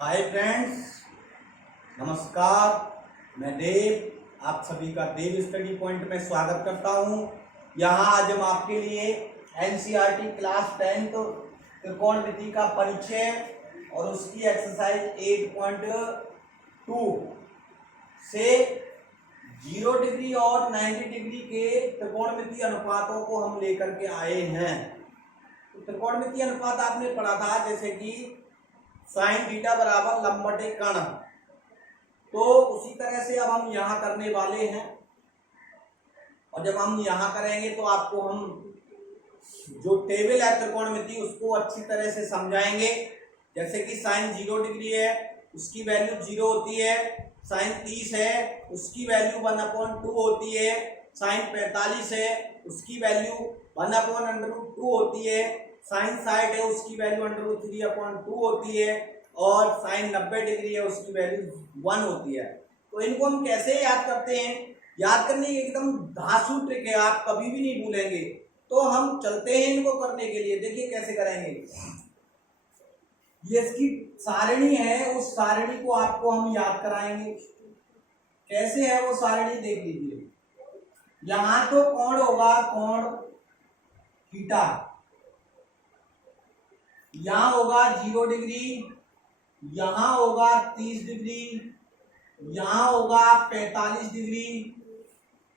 Hi friends, नमस्कार। मैं देव, आप सभी का देव स्टडी पॉइंट में स्वागत करता हूं। यहां आज हम आपके लिए एनसीईआरटी क्लास 10 त्रिकोणमिति का परिचय और उसकी एक्सरसाइज 8.2 से 0 डिग्री और 90 डिग्री के त्रिकोणमिति अनुपातों को हम लेकर के आए हैं। तो त्रिकोणमिति अनुपात आपने पढ़ा था, जैसे कि साइन थीटा बराबर लंब बटे कर्ण। तो उसी तरह से अब हम यहाँ करने वाले हैं, और जब हम यहाँ करेंगे तो आपको हम जो टेबल है त्रिकोणमिति उसको अच्छी तरह से समझाएंगे। जैसे कि साइन 0 डिग्री है, उसकी वैल्यू 0 होती है। साइन 30 है, उसकी वैल्यू 1/2 होती है। साइन 45 है, उसकी वैल्यू 1/√2 होती है। साइन 60 है, उसकी वैल्यू √3/2 होती है। और साइन 90 डिग्री है, उसकी वैल्यू 1 होती है। तो इनको हम कैसे याद करते हैं? याद करने की एकदम धांसू ट्रिक है, आप कभी भी नहीं भूलेंगे। तो हम चलते हैं इनको करने के लिए। देखिए कैसे करेंगे। ये इसकी सारणी है, उस सारणी को आपको हम याद कराएंगे। कैसे है वो सारणी, देख लीजिए। यहां तो कोण होगा, कोण थीटा। यहां होगा 0 डिग्री, यहां होगा 30 डिग्री, यहां होगा 45 डिग्री,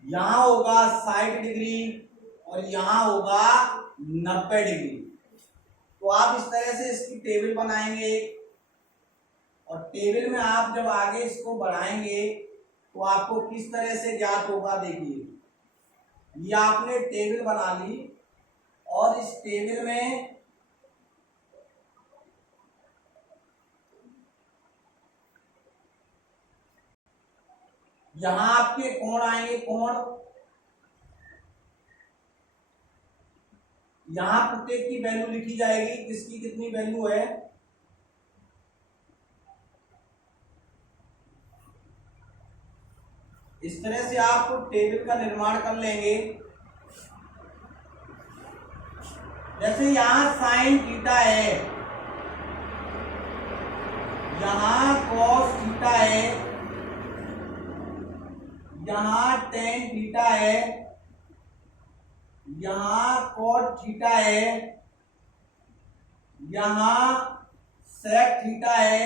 यहां होगा 60 डिग्री और यहां होगा 90 डिग्री। तो आप इस तरह से इसकी टेबल बनाएंगे, और टेबल में आप जब आगे इसको बढ़ाएंगे तो आपको किस तरह से ज्ञात होगा। देखिए, ये आपने टेबल बना ली, और इस टेबल में यहां आपके कोण आएंगे। कोण यहां प्रत्येक की वैल्यू लिखी जाएगी, किसकी कितनी वैल्यू है। इस तरह से आप टेबल का निर्माण कर लेंगे। जैसे यहां साइन थीटा है, यहां कॉस थीटा है, यहां टेन थीटा है, यहां कॉट थीटा है, यहां सेक थीटा है,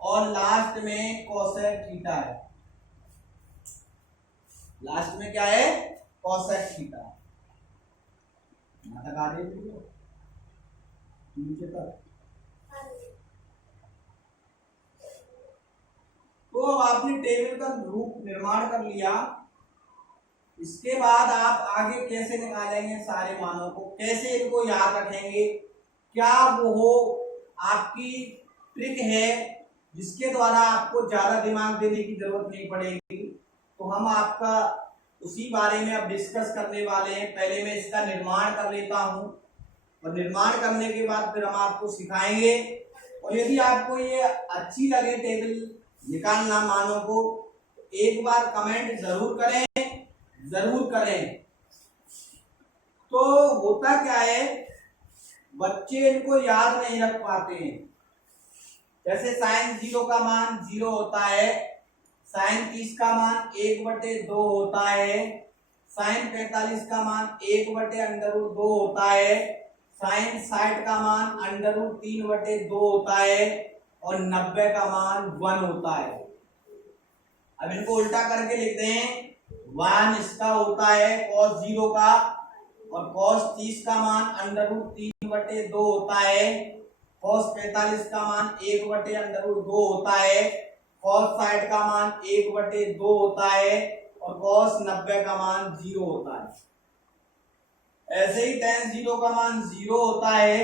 और लास्ट में कोसेक थीटा है। लास्ट में क्या है? Cosec theta. तक आ रही है नीचे तक। तो अब आपने टेबल का रूप निर्माण कर लिया। इसके बाद आप आगे कैसे निकालेंगे सारे मानों को, कैसे इनको याद रखेंगे, क्या वो आपकी ट्रिक है जिसके द्वारा आपको ज्यादा दिमाग देने की जरूरत नहीं पड़ेगी। तो हम आपका उसी बारे में अब डिस्कस करने वाले हैं। पहले मैं इसका निर्माण कर लेता हूं, और निर्माण करने के बाद फिर हम आपको सिखाएंगे। और यदि आपको ये अच्छी लगे टेबल निकालना मानों को, तो एक बार कमेंट जरूर करें, जरूर करें। तो होता क्या है, बच्चे इनको याद नहीं रख पाते हैं। जैसे साइन 0 का मान 0 होता है, साइन 30 का मान 1/2 होता है, साइन 45 का मान 1/√2 होता है, साइन 60 का मान √3/2 होता है, और 90 का मान 1 होता है। अब इनको उल्टा करके लिखते हैं। 1 इसका होता है cos 0 का, और cos 30 का मान √3/2 होता है, cos 45 का मान 1/√2 होता है, cos 60 का मान 1/2 होता है, और cos 90 का मान 0 होता है। ऐसे ही tan 0 का मान 0 होता है,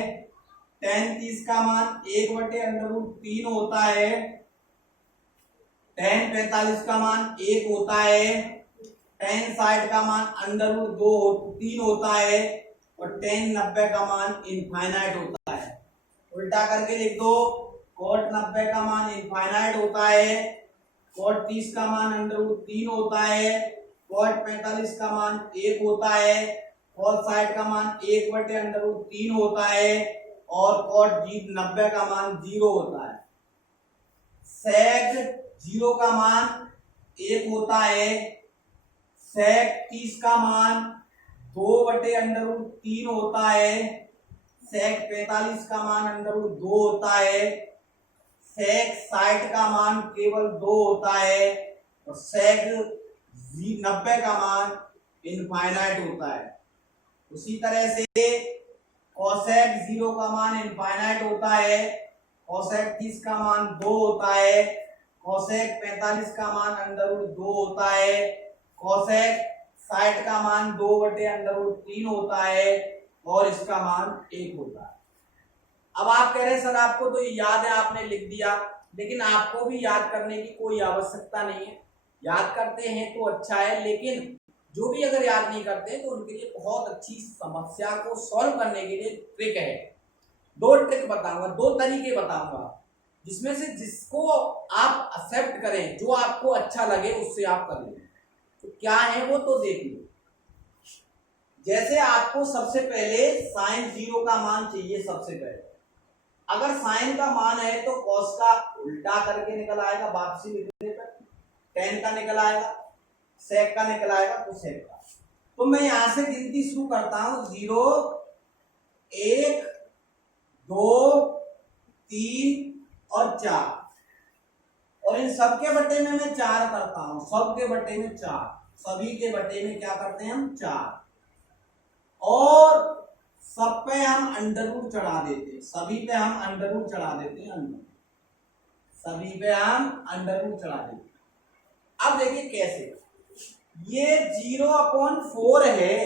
tan 30 का मान 1/√3 होता है, tan 45 का मान 1 होता है, tan 60 का मान √3 होता है, और tan 90 का मान इनफाइनाइट होता है। उल्टा करके लिख दो। cot 90 का मान इनफाइनाइट होता है, cot 30 का मान √3 होता है, cot 45 का मान 1 होता है, cot 60 का मान 1/√3 होता है, और cot 90 का मान 0 होता है। सेक 0 का मान 1 होता है, सेक 30 का मान 2/√3 होता है, सेक 45 का मान √2 होता है, सेक 60 का मान केवल 2 होता है, और सेक 90 का मान इनफाइनाइट होता है। उसी तरह से कोसेक 0 का मान इनफाइनाइट होता है, कोसेक 30 का मान 2 होता है, कोसेक 45 का मान √2 होता है, कोसेक 60 का मान 2/√3 होता है, और इसका मान 1 होता है। अब आप कह रहे हैं सर आपको तो याद है, आपने लिख दिया, लेकिन आपको भी याद करने की कोई आवश्यकता नहीं है। याद करते हैं तो अच्छा है, लेकिन जो भी अगर याद नहीं करते तो उनके लिए बहुत अच्छी समस्या को सॉल्व करने के लिए ट्रिक है। 2 ट्रिक बताऊंगा, 2 तरीके बताऊंगा, जिसमें से जिसको आप एक्सेप्ट करें, जो आपको अच्छा लगे उससे आप कर लें। तो क्या है वो तो देखिए। जैसे आपको सबसे पहले साइन 0 का मान चाहिए। सबसे पहले अगर साइन का मान है तो कॉस का उल्टा करके निकल आएगा, वापसी लिखने पर टेन का निकल आएगा, सेक का निकल आएगा, तो सेक का। तो मैं यहां से गिनती शुरू करता हूं, 0 1 2 3 और 4, और इन सबके बट्टे में मैं 4 करता हूं, सबके बट्टे में 4, सभी के बट्टे में क्या करते हैं हम 4, और सब पे हम अंडर रूट चढ़ा देते हैं, सभी पे हम अंडर रूट चढ़ा देते हैं, सभी पे हम अंडर रूट चढ़ा देते हैं। अब देखिए कैसे, ये 0/4 है,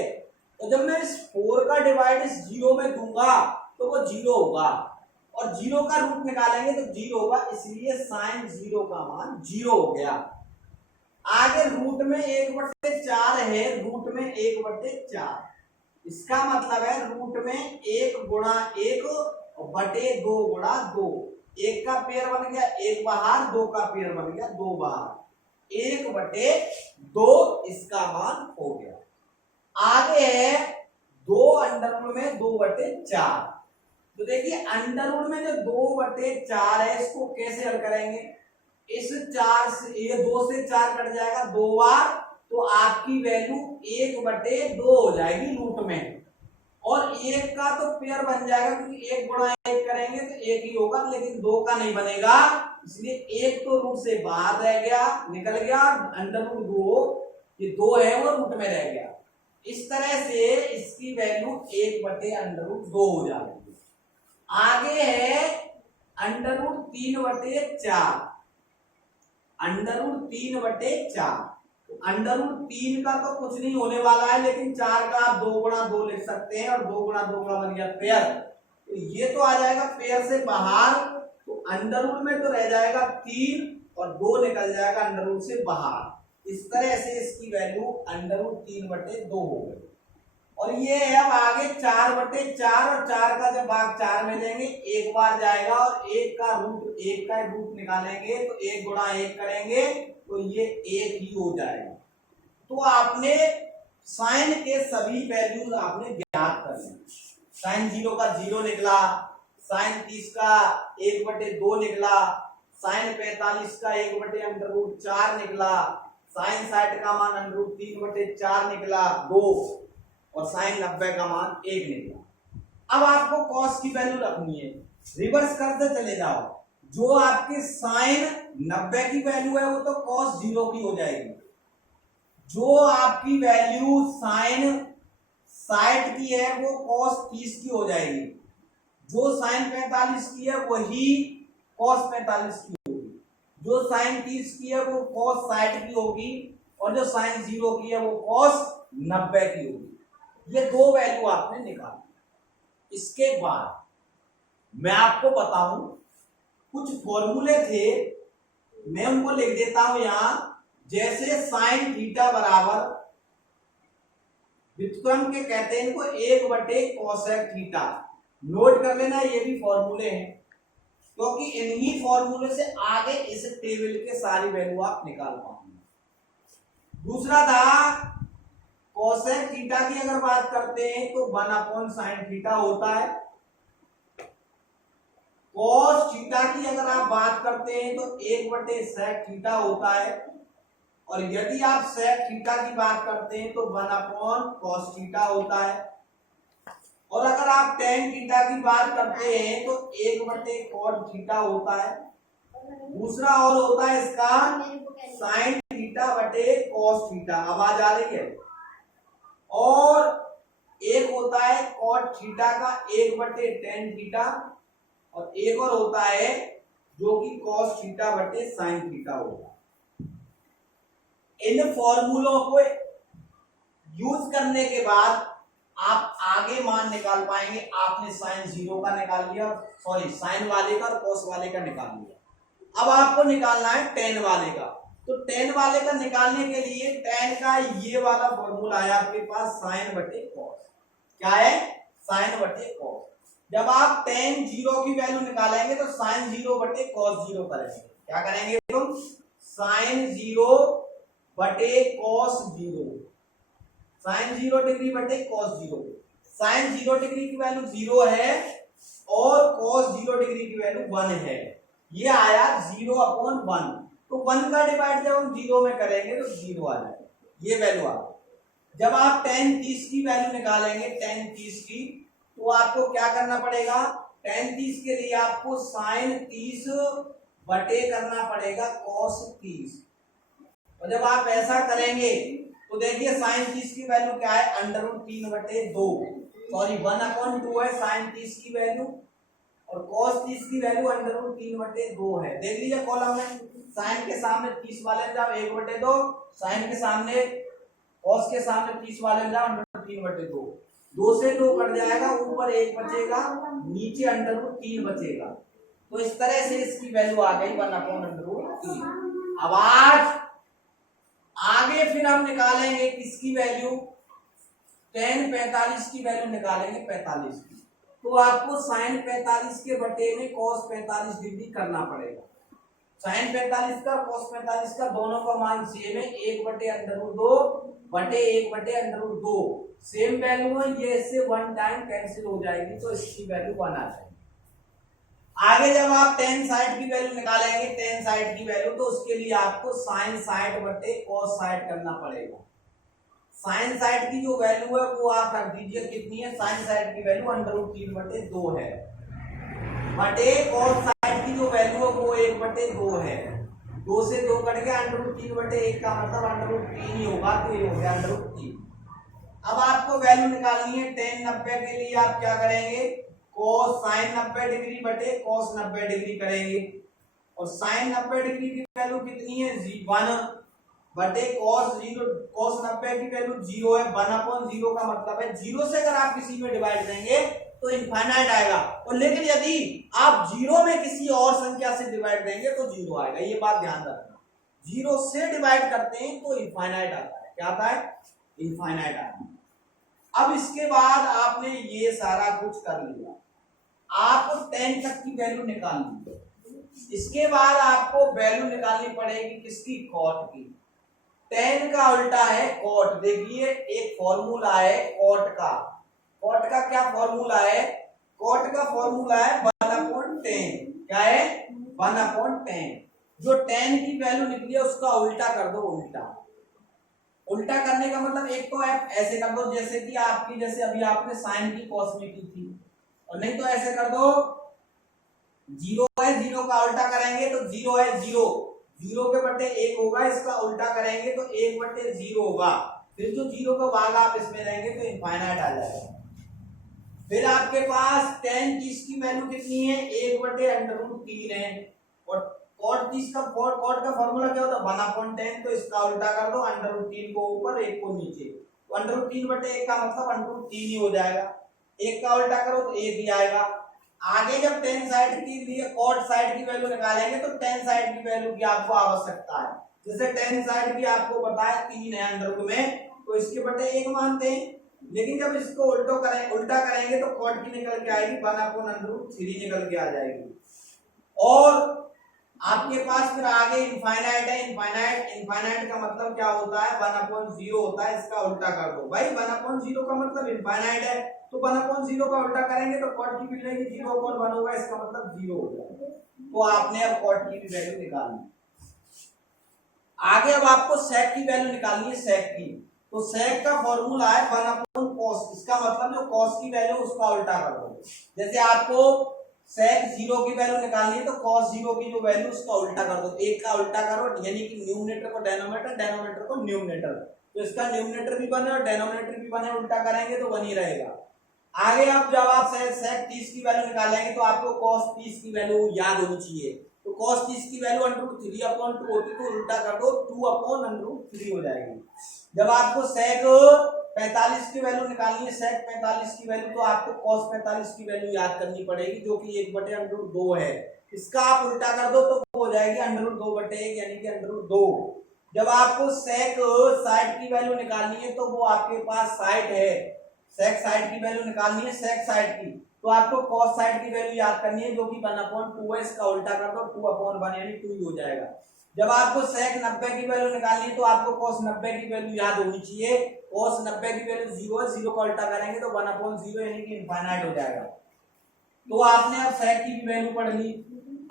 तो जब मैं इस 4 का डिवाइड इस 0 में दूंगा तो वो 0 होगा, और 0 का रूट निकालेंगे तो 0 होगा, इसलिए साइन 0 का मान 0 हो गया। आगे रूट में 1/4 है, रूट में 1/4, इसका मतलब है रूट में 1 गुणा 1 बटे 2 गुणा 2, 1 का पेयर बन गया 1 बाहर, 2 का पेयर बन गया 2 बाहर, 1/2 इसका मान हो गया। आगे है 2 अंडरवुड में 2/4, तो देखिए अंडरवुड में जो 2/4 है इसको कैसे हल करेंगे, इस 4 से ये 2 से 4 कट जाएगा 2 बार, तो आपकी वैल्यू 1/2 हो जाएगी रूट में, और 1 का तो पेयर बन जाएगा क्योंकि 1 गुणा 1 करेंगे तो 1 ही होगा, लेकिन 2 का नहीं बनेगा, इसलिए 1 तो रूट से बाहर रह गया, निकल गया, अंडरवुड 2 ये 2 है वो रूट में रह गया। इस तरह से इसकी वैल्यू 1/√2 हो जाएगी। आगे है √3/4, √3/4, √3 का तो कुछ नहीं होने वाला है, लेकिन 4 का आप 2 गुणा 2 लिख सकते हैं, और 2 गुणा 2 का बन गया पेयर, तो ये तो आ जाएगा पेयर से बाहर, तो अंडरवुड में तो रह जाएगा 3 और 2 निकल जाएगा अंडरवुड से बाहर। इस तरह से इसकी वैल्यू √3/2 हो गई। और ये है अब आगे 4/4, और 4 का जब भाग 4 में लेंगे 1 बार जाएगा, और 1 का रूट निकालेंगे तो 1 गुणा 1 करेंगे तो ये 1 ही हो जाएगा। तो आपने साइन के सभी वैल्यूज आपने ज्ञात कर ली। साइन 0 का 0 निकला, साइन 30 का 1/2 निकला, साइन 45 का 1/√4 निकला, साइन 60 का मान √3/4 निकला 2, और साइन 90 का मान 1 निकला। अब आपको कॉस की वैल्यू रखनी है, रिवर्स करते चले जाओ, जो आपकी साइन 90 की वैल्यू है वो तो कॉस 0 की हो जाएगी, जो आपकी वैल्यू साइन 60 की है वो कॉस 30 की हो जाएगी, जो साइन 45 की है वही कॉस 45 की होगी, जो साइन 30 की है वो कॉस 60 की होगी, और जो साइन 0 की है वो कॉस 90 की होगी। ये 2 वैल्यू आपने निकाली। इसके बाद मैं आपको बताऊं, कुछ फॉर्मूले थे, मैं उनको लिख देता हूं यहां, जैसे साइन थीटा बराबर, व्युत्क्रम के कहते हैं इनको 1/कोसेक थीटा, नोट कर लेना, ये भी फॉर्मूले हैं, क्योंकि इन्हीं फॉर्मूले से आगे इस टेबल के सारी वैल्यू आप निकाल पाएंगे। दूसरा था कोसेक थीटा की अगर बात करते हैं तो 1/sin थीटा होता है, cos थीटा थीटा की अगर आप बात करते हैं तो 1/sec थीटा होता है, और यदि आप sec थीटा की बात करते हैं तो 1/cos थीटा होता है, और अगर आप tan थीटा की बात करते हैं तो 1/cot थीटा होता है। दूसरा और होता है इसका sin थीटा बटे cos थीटा, आवाज आ रही है, और एक होता है cot थीटा का 1/tan थीटा, और एक और होता है जो कि cos थीटा बटे sin थीटा होगा। इन फॉर्मूलों को यूज करने के बाद आप आगे मान निकाल पाएंगे। आपने sin 0 का निकाल लिया, सॉरी sin वाले का और cos वाले का निकाल लिया। अब आपको निकालना है tan वाले का। तो tan वाले का निकालने के लिए tan का ये वाला फॉर्मूला है आपके पास, sin बटे cos। क्या है? sin बटे cos। जब आप tan 0 की वैल्यू निकालेंगे तो sin 0 बटे cos 0 करेंगे। क्या करेंगे तुम? sin 0 बटे cos 0, sin 0 डिग्री बटे cos 0। sin 0 डिग्री की वैल्यू 0 है और cos 0 डिग्री की वैल्यू 1 है। ये आया 0/1। तो 1 का डिवाइड जब हम 0 में करेंगे तो 0 आ जाएगा, ये वैल्यू आ गई। जब आप tan 30 की वैल्यू निकालेंगे, tan 30 की, तो आपको क्या करना पड़ेगा? tan 30 के लिए आपको sin 30 बटे करना पड़ेगा cos 30। और जब आप ऐसा करेंगे तो देखिए sin 30 की वैल्यू क्या है? √3/2, सॉरी 1/2 है sin 30 की वैल्यू, और cos 30 की वैल्यू √3/2 है। देख लीजिए कॉलम में sin के सामने 30 वाले जाओ 1/2, sin के सामने cos के सामने 30 वाले जाओ √3/2, 2 से 2 कट जाएगा, ऊपर 1 बचेगा, नीचे √3 बचेगा। तो इस तरह से इसकी वैल्यू आ गई 1/√3। अब आज आगे फिर हम निकालेंगे किसकी वैल्यू? tan 45 की वैल्यू निकालेंगे, 45 की। तो आपको sin 45 के बटे में cos 45 डिग्री करना पड़ेगा। sin 45 का cos 45 का दोनों का मान सेम है, 1/√2 बटे 1/√2 सेम वैल्यू है। ये इससे 1 टाइम कैंसिल हो जाएगी, तो इसकी वैल्यू 1 आ जाएगी। आगे जब आप tan 60 की वैल्यू निकालेंगे, tan 60 की वैल्यू, तो उसके लिए आपको sin 60 बटे cos 60 करना पड़ेगा। sin 60 की जो वैल्यू है वो आप रख दीजिए, कितनी है? sin 60 की वैल्यू √3/2 है, बटे cos 60 की जो वैल्यू है वो 1/2 है। 2 से 2 कट गया, √3/1 का मतलब √3 ही होगा, तो ये हो गया √3। अब आपको वैल्यू निकालनी है tan 90 के लिए। आप क्या करेंगे? cos sin 90 डिग्री बटे cos 90 डिग्री करेंगे, और sin 90 डिग्री की वैल्यू कितनी है? 1 बटे cos 90 की वैल्यू 0 है। 1/0 का मतलब है 0 से अगर आप किसी में डिवाइड देंगे तो इनफाइनाइट आएगा, और लेकिन यदि आप 0 में किसी और संख्या से डिवाइड देंगे तो 0 आएगा। ये बात ध्यान रखना, 0 से डिवाइड करते हैं तो इनफाइनाइट आता है। क्या आता है? इनफाइनाइट आता है। अब इसके बाद आपने ये सारा कुछ कर लिया, आप tan तक की वैल्यू निकाल ली। इसके बाद आपको वैल्यू निकालनी पड़ेगी किसकी? cot की। tan का उल्टा है cot। देखिए एक फॉर्मूला है cot का। cot का क्या फॉर्मूला है? cot का फॉर्मूला है 1/tan। क्या है? 1/tan। जो tan की वैल्यू निकली है उसका उल्टा कर दो। उल्टा करने का मतलब एक तो आप ऐसे कर दो जैसे कि आपकी, जैसे अभी आपने sin की cos में की थी, और नहीं तो ऐसे कर दो 0 है, 0 का उल्टा करेंगे तो 0 है 0, 0 के बटे 1 होगा, इसका उल्टा करेंगे तो 1/0 होगा। फिर जो 0 का भाग आप इसमें रहेंगे तो इनफाइनाइट आ जाएगा। फिर आपके पास tan 30 की वैल्यू कितनी है? 1/√3 है, और cot 30 का cot का फॉर्मूला क्या होता है? 1/tan। तो इसका उल्टा कर दो, √3 को ऊपर 1 को नीचे, 1/3/1 का मतलब √3 ही हो जाएगा। 1 का उल्टा करो तो 1 ही आएगा। आगे जब tan साइड के लिए cot साइड की वैल्यू निकालेंगे तो tan साइड की वैल्यू की आपको आवश्यकता है। जैसे tan साइड की आपको बताया 3 है अंडर में, तो इसके बटे 1 मानते हैं। लेकिन जब इसको उल्टा करेंगे तो cot की निकल के आएगी 1/√3 निकल के आ जाएगी। और आपके पास फिर आगे इनफाइनाइट है। इनफाइनाइट का मतलब क्या होता है? 1/0 होता है, इसका उल्टा कर दो भाई। 1/0 का मतलब इनफाइनाइट है, तो 1/0 का उल्टा करेंगे तो cot की मिल जाएगी 0/1 होगा, इसका मतलब 0 हो जाएगा। तो आपने अब कॉट की भी वैल्यू निकालनी। आगे अब आपको सेक की वैल्यू निकालनी है, सेक की। तो सेक का फॉर्मूला है 1/cos। इसका मतलब जो cos की वैल्यू उसका उल्टा कर दो। जैसे आपको सेक 0 की वैल्यू निकालनी है तो cos 0 की जो वैल्यू उसका उल्टा कर दो, एक का उल्टा करो, यानी कि न्यूमरेटर को डेनोमिनेटर, डेनोमिनेटर को न्यूमरेटर। तो इसका न्यूमरेटर भी बने और डेनोमिनेटर भी बने, उल्टा करेंगे तो बन ही रहेगा। आगे अब जब आप सेक 30 की वैल्यू निकालेंगे तो आपको cos 30 की वैल्यू याद होनी चाहिए। तो cos 30 की वैल्यू √3/2 होती, तो उल्टा कर दो 2/√3 हो जाएगी। जब आपको सेक 45 की वैल्यू निकालनी है, सेक 45 की वैल्यू, तो आपको cos 45 की वैल्यू याद करनी पड़ेगी, जो कि 1/√2 है। इसका आप उल्टा कर दो तो हो जाएगी √2/1, यानी कि √2। जब आपको सेक 60 की वैल्यू निकालनी है तो वो आपके पास 60 है, सेक 60 की वैल्यू निकालनी है, सेक 60 की, तो आपको cos 60 की वैल्यू याद करनी है, जो कि 1/2 है। इसका उल्टा कर दो 2/1 यानी 2 ही हो जाएगा। जब आपको सेक 90 की वैल्यू निकालनी है तो आपको cos 90 की वैल्यू याद होनी चाहिए। cos 90 की वैल्यू 0 है, 0 का उल्टा करेंगे तो 1/0 यानी कि इनफाइनाइट हो जाएगा। तो आपने अब सेक की भी वैल्यू पढ़ ली।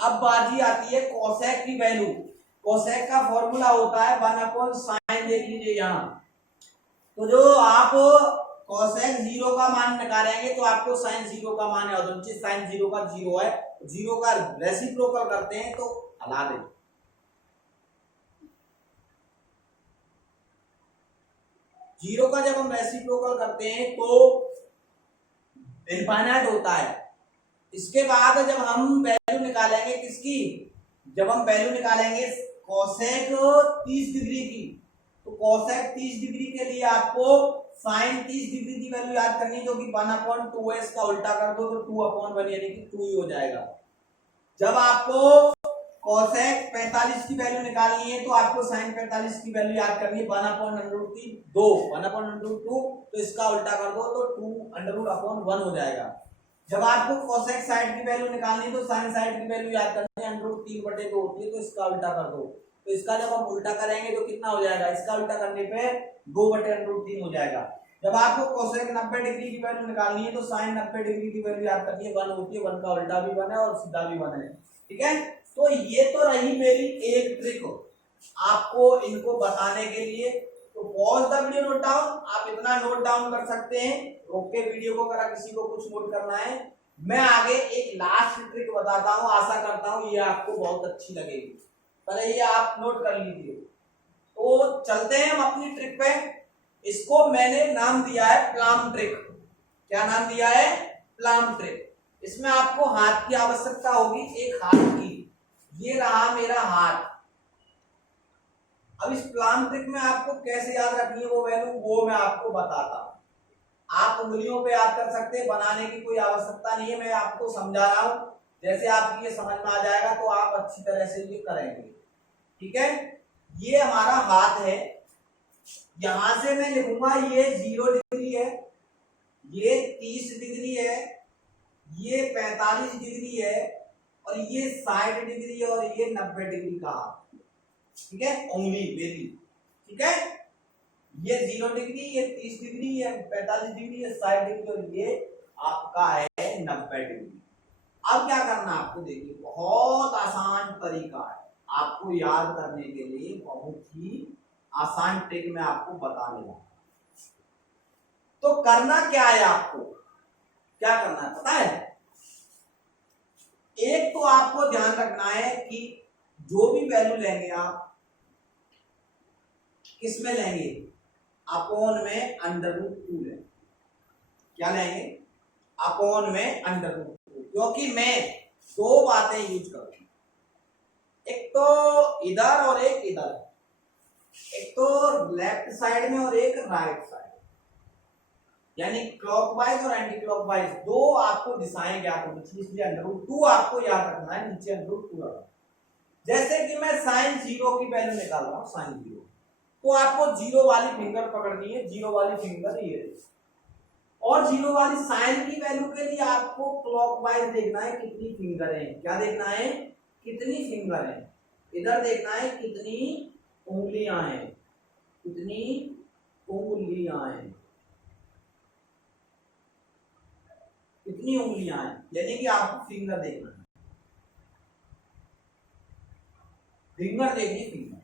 अब बाजी आती है कोसेक की वैल्यू। कोसेक का फॉर्मूला होता है 1/sin। देख लीजिए यहाँ, तो जो आप कोसेक 0 का मान निकालेंगे तो आपको sin 0 का मान याद होना चाहिए। sin 0 का 0 है, 0 का रेसिप्रोकल करते हैं तो हला दें। 0 का जब हम रेसिप्रोकल करते हैं तो इनफाइनाइट होता है। इसके बाद जब हम वैल्यू निकालेंगे किसकी, जब हम वैल्यू निकालेंगे कोसेक 30 डिग्री की, तो कोसेक 30 डिग्री के लिए आपको साइन 30 डिग्री की वैल्यू याद करनी है, जो कि 1/2 है। इसका उल्टा कर दो तो 2/1 यानी कि 2 ही हो जाएगा। जब आपको कोसेक 45 की वैल्यू निकालनी है तो आपको साइन 45 की वैल्यू याद करनी है 1/√2, तो इसका उल्टा कर दो तो 2/1 हो जाएगा। जब आपको कोसेक 60 की वैल्यू निकालनी है तो साइन 60 की वैल्यू याद करनी है, √3/2 होती है, तो इसका उल्टा कर दो। तो इसका जब हम उल्टा करेंगे तो कितना हो जाएगा, इसका उल्टा करने पे 2/√3 हो जाएगा। जब आपको कोसेक 90 डिग्री की वैल्यू निकालनी है तो साइन 90 डिग्री की वैल्यू याद करनी है, 1 होती है, 1 का उल्टा भी 1 है और सीधा भी 1 है। ठीक है, तो ये तो रही मेरी एक ट्रिक आपको इनको बताने के लिए। तो pause the video, note down. आप इतना नोट डाउन कर सकते हैं, रोक के वीडियो को, अगर किसी को कुछ नोट करना है। मैं आगे एक लास्ट ट्रिक बताता हूं, आशा करता हूं ये आपको बहुत अच्छी लगेगी, पर ये आप नोट कर लीजिए। तो चलते हैं हम अपनी ट्रिक पे। इसको मैंने नाम दिया है प्लाम ट्रिक। क्या नाम दिया है, प्लाम ट्रिक। इसमें आपको हाथ की आवश्यकता होगी, एक हाथ की। ये रहा मेरा हाथ। अब इस प्लाम ट्रिक में आपको कैसे याद रखनी है वो वैल्यू, वो मैं आपको बताता हूं। आप उंगलियों पे याद कर सकते हैं, बनाने की कोई आवश्यकता नहीं है, मैं आपको समझा रहा हूं। जैसे आपकी ये समझ में आ जाएगा तो आप अच्छी तरह से ये करेंगे। ठीक है, ये हमारा हाथ है। यहां से मैं लिखूंगा ये 0 डिग्री है, ये 30 डिग्री है, ये 45 डिग्री है, और ये 60 डिग्री है, और ये 90 डिग्री का हाथ। ठीक है, उंगली मेरी। ठीक है, ये 0 डिग्री, ये 30 डिग्री, ये 45 डिग्री, ये 60 डिग्री, और ये आपका है 90 डिग्री। अब क्या करना आपको, देखिए बहुत आसान तरीका है आपको याद करने के लिए, बहुत ही आसान ट्रिक मैं आपको बताने लगा। तो करना क्या है, आपको क्या करना है पता है। एक तो आपको ध्यान रखना है कि जो भी वैल्यू लेंगे आप किसमें लेंगे, अपॉन में √2 लेंगे। क्या लेंगे, अपॉन में √2, क्योंकि मैं दो बातें यूज करूंगा, एक तो इधर और एक इधर, एक तो लेफ्ट साइड में और एक राइट साइड, यानी क्लॉकवाइज और एंटी क्लॉकवाइज, दो आपको दिशाएं ज्ञात होनी चाहिए, इसलिए √2 आपको याद रखना है, नीचे √2 रखना। जैसे कि मैं साइन 0 की वैल्यू निकाल रहा हूं, साइन 0, तो आपको 0 वाली फिंगर पकड़नी है, 0 वाली फिंगर ये, और 0 वाली साइन की वैल्यू के लिए आपको क्लॉकवाइज देखना है कितनी फिंगर है। क्या देखना है, कितनी फिंगर है। इधर देखना है कितनी उंगलियां हैं, कितनी उंगलियां हैं, कितनी उंगलियां हैं, यानी कि आपको फिंगर देखना है। फिंगर देखनी, फिंगर।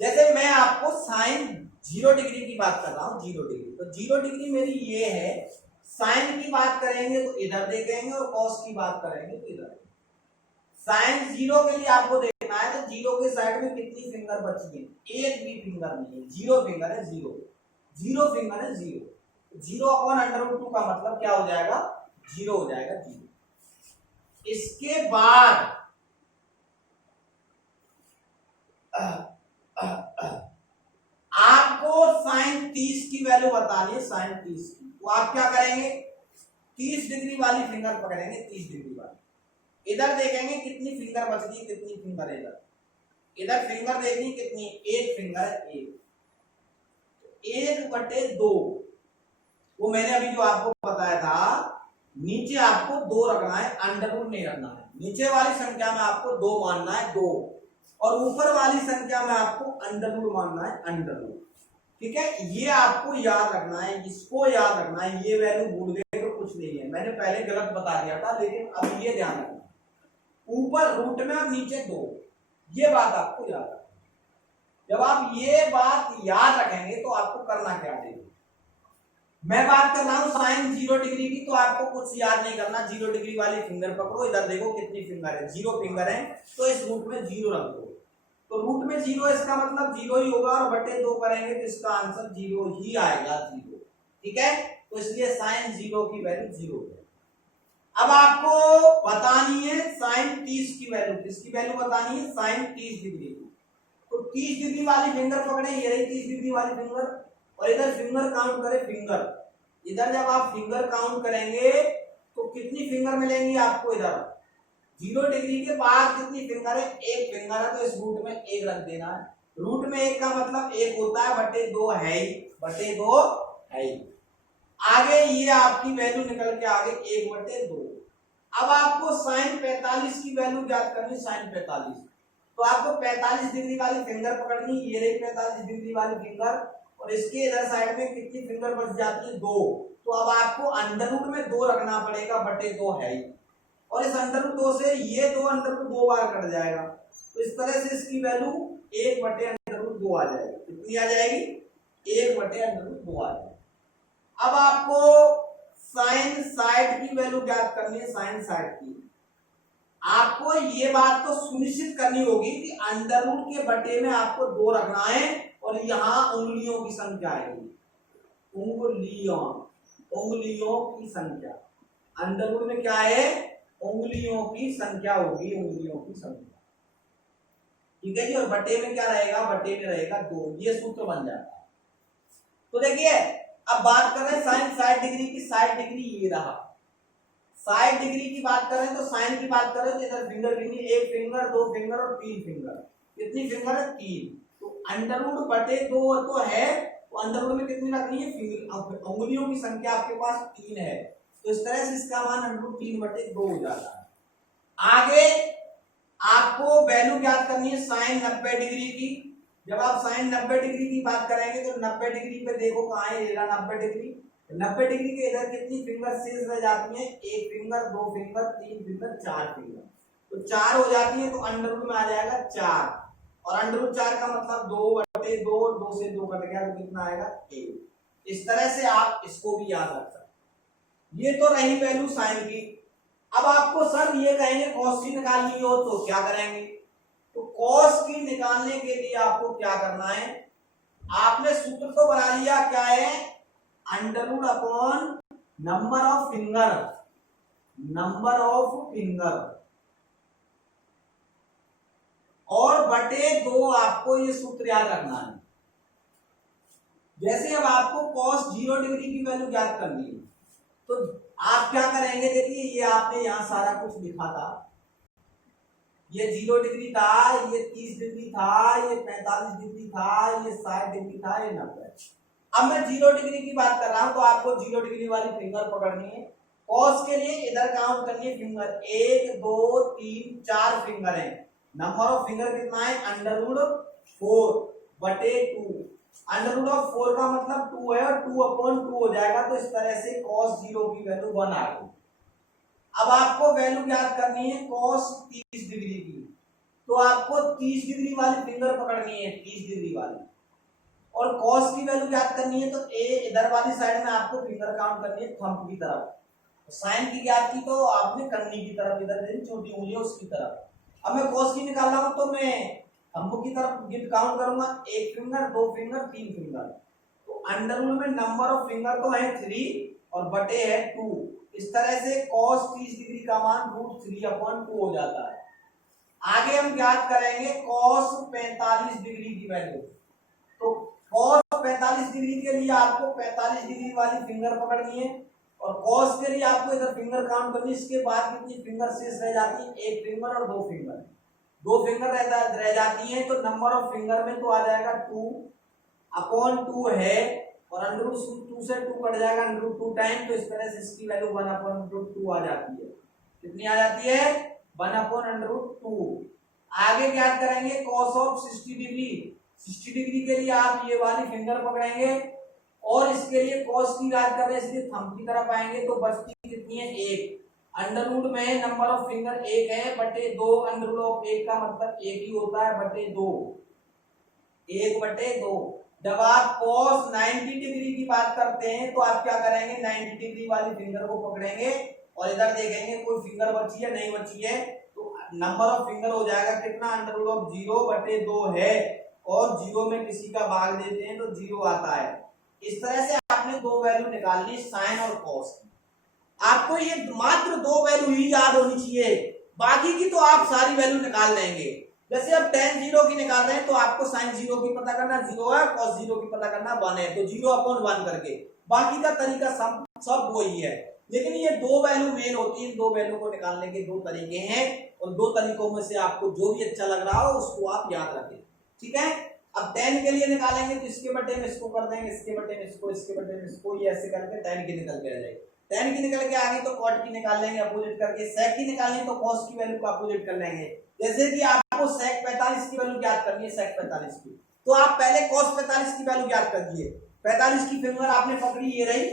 जैसे मैं आपको साइन 0 डिग्री की बात कर रहा हूं, 0 डिग्री, तो 0 डिग्री मेरी ये है। साइन की बात करेंगे तो इधर देखेंगे और कॉस की बात करेंगे तो इधर। साइन 0 के लिए आपको देखना है तो 0 के साइड में कितनी फिंगर बची है, एक भी फिंगर नहीं है, 0 फिंगर है, 0 फिंगर है, 0 अपॉन √2 का मतलब क्या हो जाएगा, 0 हो जाएगा, 0। इसके बाद आपको साइन 30 की वैल्यू बतानी है, साइन 30 की। तो आप क्या करेंगे, 30 डिग्री वाली फिंगर पकड़ेंगे, 30 डिग्री वाली। इधर देखेंगे कितनी फिंगर बच गई, कितनी फिंगर है इधर फिंगर देखनी कितनी, एक फिंगर है, एक 1/2। वो मैंने अभी जो आपको बताया था, नीचे आपको 2 रखना है, अंडरवुड नहीं रखना है। नीचे वाली संख्या में आपको 2 मानना है, 2, और ऊपर वाली संख्या में आपको अंडरवुड मानना है, अंडरवुड। ठीक है, ये आपको याद रखना है, इसको याद रखना है। ये वैल्यू भूल गए तो कुछ नहीं है, मैंने पहले गलत बता दिया था, लेकिन अब ये ध्यान रखना, ऊपर रूट में और नीचे 2, ये बात आपको याद रखना। जब आप ये बात याद रखेंगे तो आपको करना क्या है। मैं बात कर रहा हूं साइन 0 डिग्री की, तो आपको कुछ याद नहीं करना, 0 डिग्री वाली फिंगर पकड़ो, इधर देखो कितनी फिंगर है, 0 फिंगर है, तो इस रूट में 0 रख दो। तो रूट में 0, इसका मतलब 0 ही होगा, और बटे 2 करेंगे तो इसका आंसर 0 ही आएगा, 0। ठीक है, तो इसलिए साइन 0 की वैल्यू 0 है। अब आपको बतानी है साइन 30 की वैल्यू, किसकी वैल्यू बतानी है, साइन 30 डिग्री की। तो 30 डिग्री वाली फिंगर पकड़े, ये रही 30 डिग्री वाली फिंगर, और इधर फिंगर काउंट करें, फिंगर। इधर जब आप फिंगर काउंट करेंगे तो कितनी फिंगर मिलेंगी आपको, इधर 0 डिग्री के बाद कितनी फिंगर है, एक फिंगर है, तो इस रूट में 1 रख देना है। रूट में 1 का मतलब 1 होता है, बटे 2 है ही, बटे 2 है ही। आगे ये आपकी वैल्यू निकल के आगे 1/2। अब आपको साइन 45 की वैल्यू ज्ञात करनी, साइन 45। तो आपको 45 डिग्री वाली फिंगर पकड़नी, ये रही 45 डिग्री वाली फिंगर, और इसके इधर साइड में कितनी फिंगर बच जाती है, 2। तो अब आपको अंडरवुड में 2 रखना पड़ेगा, बटे 2 है ही, और इस अंडरवुड 2 से ये 2 अंडरवुड 2 बार कट जाएगा, तो इस तरह से इसकी वैल्यू 1/√2 आ जाएगी। कितनी आ जाएगी, 1/√2 आ जाएगी। अब आपको साइन साइड की वैल्यू ज्ञात करनी है, साइन साइड की। आपको ये बात तो सुनिश्चित करनी होगी कि अंडरवुड के बटे में आपको 2 रखना है, और यहां उंगलियों की संख्या आएगी, उंगलियों की संख्या। अंडरवुड में क्या है, उंगलियों की संख्या होगी, उंगलियों की संख्या। ठीक है जी, और बटे में क्या रहेगा, बटे में रहेगा 2। ये सूत्र बन जाता है। तो देखिए, अब बात कर रहे हैं साइन 60 डिग्री की। 60 डिग्री ये रहा, 60 डिग्री की बात करें तो साइन की बात करें तो इधर फिंगर गिनी, 1 फिंगर, 2 फिंगर और 3 फिंगर। कितनी फिंगर है, 3। तो अंडरवुड बटे 2 तो है, तो अंडरवुड में कितनी रखनी है, फिंगर, उंगलियों की संख्या आपके पास 3 है, तो इस तरह से इसका मान √3/2 हो जाता है। आगे आपको वैल्यू ज्ञात करनी है साइन 90 डिग्री की। जब आप साइन 90 डिग्री की बात करेंगे तो 90 डिग्री पे देखो कहां है, 90 डिग्री। 90 डिग्री के इधर कितनी फिंगर शेष रह जाती हैं, 1 फिंगर, 2 फिंगर, 3 फिंगर, 4 फिंगर। तो 4 हो जाती है, तो अंडरवुड में आ जाएगा 4, और अंडरवुड 4 का मतलब 2/2, 2 से 2 कट गया तो कितना आएगा, 1। इस तरह से आप इसको भी याद रख सकते। ये तो रही वैल्यू साइन की। अब आपको सर ये कहेंगे कॉस की निकालनी हो तो क्या करेंगे, तो कॉस की निकालने के लिए आपको क्या करना है, आपने सूत्र तो बना लिया, क्या है, under root upon number of finger, number of finger, और बटे 2 आपको ये सूत्र याद रखना है। जैसे अब आपको कॉस 0 डिग्री की वैल्यू ज्ञात करनी है, तो आप क्या करेंगे, देखिए ये आपने यहां सारा कुछ लिखा था, ये 0 डिग्री था, ये 30 डिग्री था, ये 45 डिग्री था, ये 60 डिग्री था, ये 90। अब मैं 0 डिग्री की बात कर रहा हूं, तो आपको 0 डिग्री वाली फिंगर पकड़नी है। कॉस के लिए इधर काउंट करनी है फिंगर, 1 2 3 4 फिंगर है। नंबर ऑफ फिंगर कितना है, √4/2। √4 का मतलब 2 है, और 2/2 हो जाएगा, तो इस तरह से cos 0 की वैल्यू 1 आ गई। अब आपको वैल्यू ज्ञात करनी है cos 30 डिग्री की। तो आपको 30 डिग्री वाली फिंगर पकड़नी है, 30 डिग्री वाली, और कॉस की वैल्यू ज्ञात करनी है। तो ए इधर वाली साइड में आपको फिंगर काउंट करनी है थंब की तरफ, साइन की ज्ञात की तो आपने कन्नी की तरफ, इधर छोटी उंगली उसकी तरफ। अब मैं कॉस की निकाल रहा हूं तो मैं थंब की तरफ गिनती काउंट करूंगा, 1 फिंगर, 2 फिंगर, 3 फिंगर। तो अंडर रूल में नंबर ऑफ फिंगर तो है 3 और बटे है 2। इस तरह से cos 30 डिग्री का मान √3/2 हो जाता है। आगे हम ज्ञात करेंगे cos 45 डिग्री की वैल्यू। तो cos 45 डिग्री के लिए आपको 45 डिग्री वाली फिंगर पकड़नी है, और cos के लिए आपको इधर फिंगर काउंट करनी है। इसके बाद कितनी फिंगर शेष रह जाती है? 1 फिंगर और 2 फिंगर। 2 फिंगर रह जाती है, तो नंबर ऑफ फिंगर में तो आ जाएगा 2/2 है, और √2 से 2 कट जाएगा √2 टाइम। तो इस तरह से इसकी वैल्यू 1/√2 आ जाती है। कितनी आ जाती है? 1/√2। आगे क्या करेंगे? cos of 60 degree. 60 डिग्री के लिए आप ये वाली फिंगर पकड़ेंगे, और इसके लिए cos की बात कर रहे हैं इसलिए थंब की तरफ आएंगे। तो बचती कितनी है? 1। अंडर रूट में नंबर ऑफ फिंगर 1 है, बटे 2। अंडर रूट ऑफ 1 का मतलब 1 ही होता है, बटे 2। 1/2। जब आप cos 90 डिग्री की बात करते हैं तो आप क्या करेंगे? 90 डिग्री वाली फिंगर को पकड़ेंगे और इधर देखेंगे कोई फिंगर बची है, नहीं बची है, तो नंबर ऑफ फिंगर हो जाएगा कितना? अंडर रूट ऑफ 0/2 है, और 0 में किसी का भाग देते हैं तो 0 आता है। इस तरह से आपने 2 वैल्यू निकाल ली, साइन और कॉस। आपको ये मात्र 2 वैल्यू ही याद होनी चाहिए, बाकी की तो आप सारी वैल्यू निकाल लेंगे। जैसे अब tan 0 की निकाल रहे हैं तो आपको sin 0 की पता करना 0 है, cos 0 की पता करना 1 है, तो 0/1 करके। बाकी का तरीका सब वही है, लेकिन ये 2 वैल्यू मेन होती है। 2 वैल्यू को निकालने के 2 तरीके हैं, और 2 तरीकों में से आपको जो भी अच्छा लग रहा हो उसको आप याद रखें, ठीक है। अब tan के लिए निकालेंगे तो इसके बटे में इसको कर देंगे, इसके बटे में इसको, इसके बटे में इसको, ये ऐसे करके tan की निकल के आ जाएगी। tan की निकल के आ गई तो cot की निकाल लेंगे अपोजिट करके, sec की निकालनी तो cos की वैल्यू को अपोजिट कर लेंगे। जैसे कि आपको sec 45 की वैल्यू ज्ञात करनी है, sec 45 की, तो आप पहले cos 45 की वैल्यू ज्ञात कर दिए। 45 की फिंगर आपने पकड़ी, ये रही,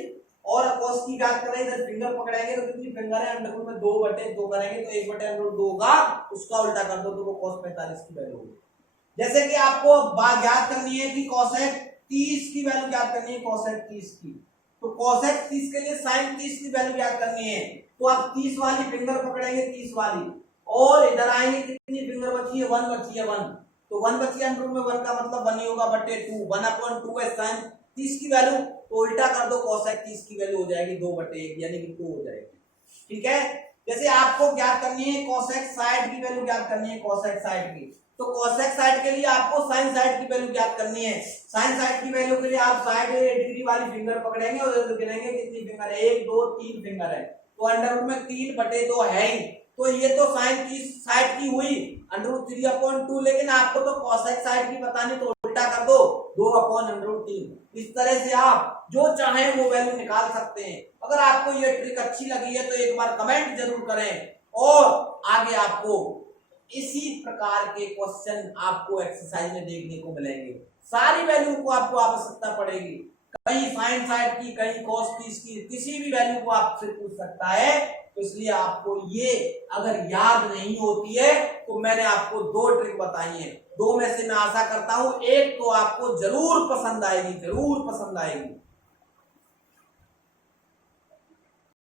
और cos की ज्ञात कर रहे इधर फिंगर पकड़ेंगे तो कितनी फिंगर है? अंडर रूट में 2/2 करेंगे तो 1/√2 होगा, उसका उल्टा कर दो तो वो cos 45 की वैल्यू होगी। जैसे कि आपको बात ज्ञात करनी है कि cosec 30 की वैल्यू ज्ञात करनी है, cosec 30 की, तो cosec 30 के लिए sin 30 की वैल्यू ज्ञात करनी है। तो आप 30 वाली फिंगर पकड़ेंगे, 30 वाली, और इधर आएंगे, कितनी फिंगर बची है? 1 बची है, 1। तो 1 बची है, अंडर रूट में 1 का मतलब 1 ही होगा, बटे 2। 1/2 है sin 30 की वैल्यू, तो उल्टा कर दो, cosec 30 की वैल्यू हो जाएगी 2/1, यानी कि 2 हो जाएगी, ठीक है। जैसे आपको ज्ञात करनी है cosec 60 की वैल्यू ज्ञात करनी है, cosec 60 की, तो cosec 60 के लिए आपको sin 60 की वैल्यू ज्ञात करनी है। sin 60 की वैल्यू के लिए आप 60 डिग्री वाली फिंगर पकड़ेंगे और गिनेंगे कितनी फिंगर है? 1 2 3 फिंगर है, तो अंडर रूट में 3/2 है ही, तो ये तो sin 60 की हुई, अंडर रूट 3/2। लेकिन आपको तो cosec 60 की पता नहीं, तो उल्टा कर दो, 2/√3। इस तरह से आप जो चाहें वो वैल्यू निकाल सकते हैं। अगर आपको ये ट्रिक अच्छी लगी है तो एक बार कमेंट जरूर करें, और आगे आपको इसी प्रकार के क्वेश्चन आपको एक्सरसाइज में देखने को मिलेंगे। सारी वैल्यू को आपको आवश्यकता पड़ेगी, कहीं sin 60 की, कहीं cos 30 की, किसी भी वैल्यू को आपसे पूछ सकता है। तो इसलिए आपको ये अगर याद नहीं होती है तो मैंने आपको 2 ट्रिक बताई है, 2 में से मैं आशा करता हूं एक तो आपको जरूर पसंद आएगी, जरूर पसंद आएगी।